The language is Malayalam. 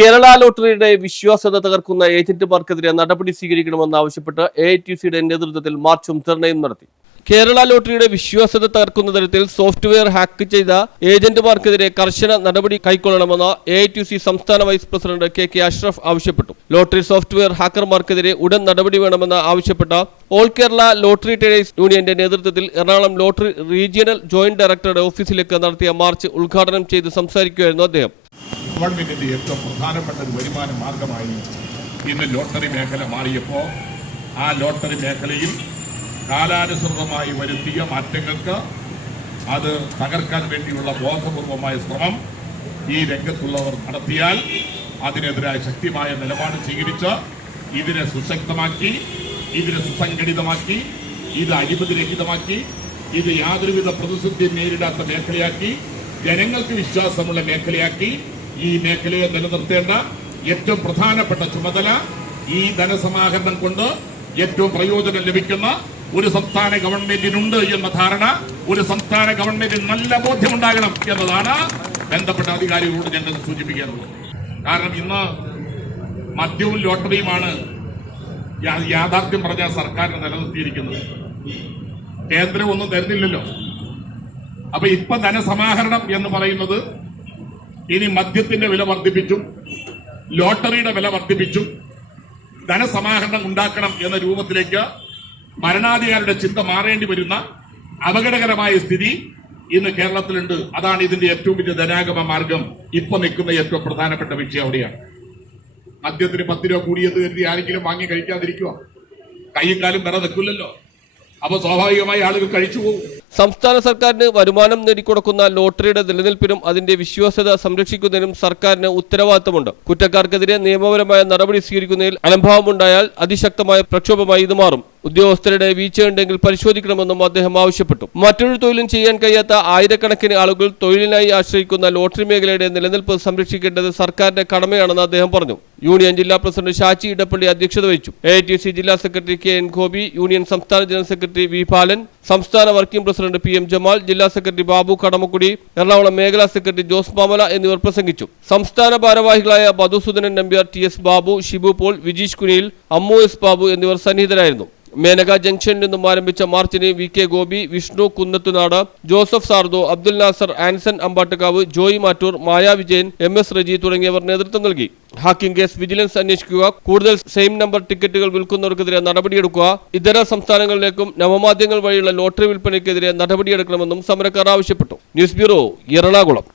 കേരള ലോട്ടറിയുടെ വിശ്വാസ്യത തകർക്കുന്ന ഏജന്റുമാർക്കെതിരെ നടപടി സ്വീകരിക്കണമെന്നാവശ്യപ്പെട്ട് AITC-യുടെ നേതൃത്വത്തിൽ മാർച്ചും ധർണയും നടത്തി. കേരള ലോട്ടറിയുടെ വിശ്വാസ്യത തകർക്കുന്ന തരത്തിൽ സോഫ്റ്റ്വെയർ ഹാക്ക് ചെയ്ത ഏജന്റുമാർക്കെതിരെ കർശന നടപടി കൈക്കൊള്ളണമെന്ന് AITC സംസ്ഥാന വൈസ് പ്രസിഡന്റ് KK അഷ്റഫ് ആവശ്യപ്പെട്ടു. ലോട്ടറി സോഫ്റ്റ്വെയർ ഹാക്കർമാർക്കെതിരെ ഉടൻ നടപടി വേണമെന്ന് ആവശ്യപ്പെട്ട ഓൾ കേരള ലോട്ടറി ട്രേഡേഴ്സ് യൂണിയന്റെ നേതൃത്വത്തിൽ എറണാകുളം ലോട്ടറി റീജിയണൽ ജോയിന്റ് ഡയറക്ടറുടെ ഓഫീസിലേക്ക് നടത്തിയ മാർച്ച് ഉദ്ഘാടനം ചെയ്ത് സംസാരിക്കുകയായിരുന്നു അദ്ദേഹം. ഗവൺമെന്റിന്റെ ഏറ്റവും പ്രധാനപ്പെട്ട ഒരു വരുമാന മാർഗമായി ഇന്ന് ലോട്ടറി മേഖല മാറിയപ്പോൾ ആ ലോട്ടറി മേഖലയിൽ കാലാനുസൃതമായി വരുത്തിയ മാറ്റങ്ങൾക്ക് അത് തകർക്കാൻ വേണ്ടിയുള്ള ബോധപൂർവമായ ശ്രമം ഈ രംഗത്തുള്ളവർ നടത്തിയാൽ അതിനെതിരായ ശക്തമായ നിലപാട് സ്വീകരിച്ച് ഇതിനെ സുശക്തമാക്കി, ഇതിനെ സുസംഘടിതമാക്കി, ഇത് അഴിമതിരഹിതമാക്കി, ഇത് യാതൊരുവിധ പ്രതിസന്ധിയും നേരിടാത്ത മേഖലയാക്കി, ജനങ്ങൾക്ക് വിശ്വാസമുള്ള മേഖലയാക്കി ഈ മേഖലയെ നിലനിർത്തേണ്ട ഏറ്റവും പ്രധാനപ്പെട്ട ചുമതല ഈ ധനസമാഹരണം കൊണ്ട് ഏറ്റവും പ്രയോജനം ലഭിക്കുന്ന ഒരു സംസ്ഥാന ഗവൺമെന്റിനുണ്ട് എന്ന ധാരണ ഒരു സംസ്ഥാന ഗവൺമെന്റിന് നല്ല ബോധ്യമുണ്ടാകണം എന്നതാണ് ബന്ധപ്പെട്ട അധികാരികളോട് ഞങ്ങൾ സൂചിപ്പിക്കാറുള്ളത്. കാരണം ഇന്ന് മദ്യവും ലോട്ടറിയുമാണ് യാഥാർത്ഥ്യം പറഞ്ഞ സർക്കാരിന് നിലനിർത്തിയിരിക്കുന്നത്. കേന്ദ്രം ഒന്നും തരുന്നില്ലല്ലോ. അപ്പൊ ഇപ്പൊ ധനസമാഹരണം എന്ന് പറയുന്നത് ഇനി മദ്യത്തിന്റെ വില വർദ്ധിപ്പിച്ചും ലോട്ടറിയുടെ വില വർദ്ധിപ്പിച്ചും ധനസമാഹരണം ഉണ്ടാക്കണം എന്ന രൂപത്തിലേക്ക് ഭരണാധികാരിയുടെ ചിന്ത മാറേണ്ടി വരുന്ന അപകടകരമായ സ്ഥിതി ഇന്ന് കേരളത്തിലുണ്ട്. അതാണ് ഇതിന്റെ ഏറ്റവും വലിയ ധനാഗമ മാർഗം. ഇപ്പൊ നിൽക്കുന്ന ഏറ്റവും പ്രധാനപ്പെട്ട വിഷയം അവിടെയാണ്. മദ്യത്തിന് 10 രൂപ കൂടിയത് കരുതി ആരെങ്കിലും വാങ്ങി കഴിക്കാതിരിക്കുക? കൈയും കാലും വേറെ നിൽക്കില്ലല്ലോ. അപ്പൊ സ്വാഭാവികമായി ആളുകൾ കഴിച്ചു പോകും. സംസ്ഥാന സർക്കാരിന് വരുമാനം നേടിക്കൊടുക്കുന്ന ലോട്ടറിയുടെ നിലനിൽപ്പിനും അതിന്റെ വിശ്വാസ്യത സംരക്ഷിക്കുന്നതിനും സർക്കാരിന് ഉത്തരവാദിത്തമുണ്ട്. കുറ്റക്കാർക്കെതിരെ നിയമപരമായ നടപടി സ്വീകരിക്കുന്നതിൽ അലംഭാവമുണ്ടായാൽ അതിശക്തമായ പ്രക്ഷോഭമായി ഇത് മാറും. ഉദ്യോഗസ്ഥരുടെ വീഴ്ചയുണ്ടെങ്കിൽ പരിശോധിക്കണമെന്നും അദ്ദേഹം ആവശ്യപ്പെട്ടു. മറ്റൊരു തൊഴിലും ചെയ്യാൻ കഴിയാത്ത ആയിരക്കണക്കിന് ആളുകൾ തൊഴിലിനായി ആശ്രയിക്കുന്ന ലോട്ടറി മേഖലയുടെ നിലനിൽപ്പ് സംരക്ഷിക്കേണ്ടത് സർക്കാരിന്റെ കടമയാണെന്ന് അദ്ദേഹം പറഞ്ഞു. യൂണിയൻ ജില്ലാ പ്രസിഡന്റ് ഷാജി ഇടപ്പള്ളി അധ്യക്ഷത വഹിച്ചു. AITC ജില്ലാ സെക്രട്ടറി KN ഗോപി, യൂണിയൻ സംസ്ഥാന ജനറൽ സെക്രട്ടറി V ബാലൻ, സംസ്ഥാന വർക്കിംഗ് പ്രസിഡന്റ് PM ജമാൽ, ജില്ലാ സെക്രട്ടറി ബാബു കടമക്കുടി, എറണാകുളം മേഖലാ സെക്രട്ടറി ജോസ് മാമല എന്നിവർ പ്രസംഗിച്ചു. സംസ്ഥാന ഭാരവാഹികളായ മധുസൂദനൻ നമ്പ്യാർ, TS ബാബു, ഷിബു പോൾ, വിജീഷ് കുനിയിൽ, അമ്മു S ബാബു എന്നിവർ സന്നിഹിതരായിരുന്നു. മേനക ജംഗ്ഷനിൽ നിന്നും ആരംഭിച്ച മാർച്ചിന് VK ഗോപി, വിഷ്ണു കുന്നത്തുനാട്, ജോസഫ് സാർദോ, അബ്ദുൽ നാസർ, ആൻസൺ അമ്പാട്ടുകാവ്, ജോയി മാറ്റൂർ, മായ വിജയൻ, MS റജി തുടങ്ങിയവർ നേതൃത്വം നൽകി. ഹാക്കിംഗ് കേസ് വിജിലൻസ് അന്വേഷിക്കുക, കൂടുതൽ സെയിം നമ്പർ ടിക്കറ്റുകൾ വിൽക്കുന്നവർക്കെതിരെ നടപടിയെടുക്കുക, ഇതര സംസ്ഥാനങ്ങളിലേക്കും നവമാധ്യമങ്ങൾ വഴിയുള്ള ലോട്ടറി വിൽപ്പനയ്ക്കെതിരെ നടപടിയെടുക്കണമെന്നും സമരക്കാർ ആവശ്യപ്പെട്ടു. News bureau, Ernakulam.